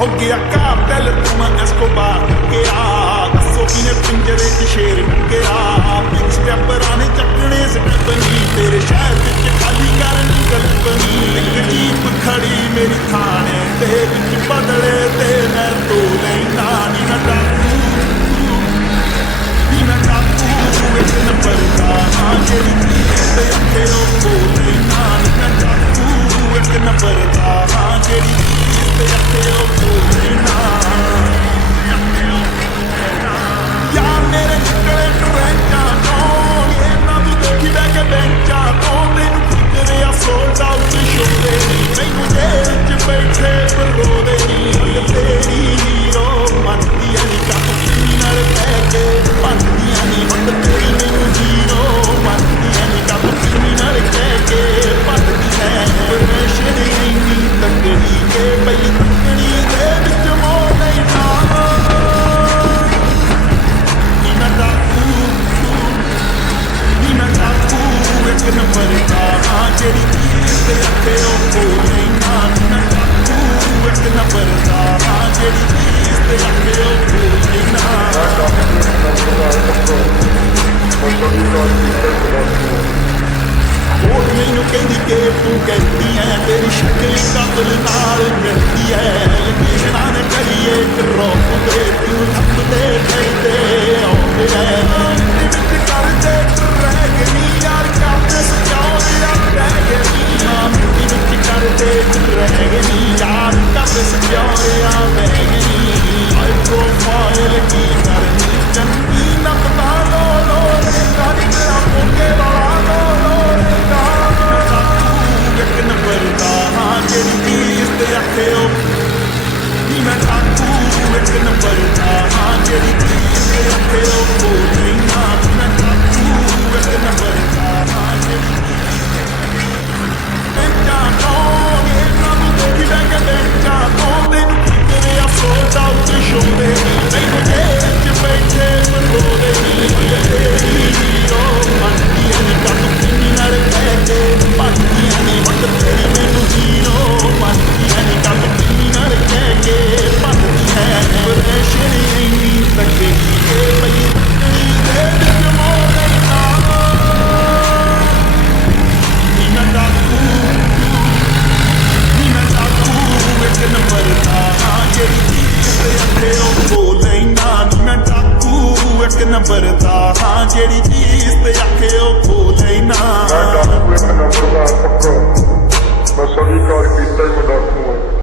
हो गया कार्टेल तुम एस्कोबार गया दसो किने पिंजरे च शेर गया बिच स्टैपरां ने चकने स्टैपनी तेरे शहर विच खाली करनी कल्पनी एक जीप खड़ी मेरी थाने ते विच बदले ते मैं तो लेना नी ना चाकू एक नंबर दा जेड़ी चीज ते अखे ओ लेना नी ना चाकू एक नंबर दा जेड़ी चीज ते अखे ओ लेना यार मेरे निकले ट्रैंचां तो ये ना तू देखी बैठ के बेंचां तो तेनू फिक्र आ सोल्ड आउट शोरे मैनू जेल च बैठे बरोदे नी तेरी हीरो मनदी नी कप क्रिमिनल कहके बनदियां नी वंड तेरी मैनू हीरो मनदी नी कप क्रिमिनल कहके बनदी है परमेशन इन्नी तकड़ी के पई तकड़ी दे विच मोड़ नहीं ना एक नंबर दा जेड़ी चीज ते अखे ओ लेना ना चाकू एक नंबर दा जेड़ी चीज ते अखे ओ लेना ਉਹ ਮੈਨੂੰ ਕਹਿੰਦੀ ਕਿ ਤੂੰ ਕਹਿੰਦੀ ਐ ਤੇਰੀ ਸ਼ਕਲ ਕਾਬਲ ਨਾਲ ਮਿਲਦੀ ਐ ਯਕੀਨਾਂ ਨੇ ਕਰੀਏ ਕਰੋਪ ਤੇ ਤੂੰ ਲੱਭਦੇ ਕਹਿੰਦੇ ਆਉਂਦੇ ਐ ਵਿੱਚ ਕਰਦੇ ਟਰੈਕ ਨੀ ਯਾਰ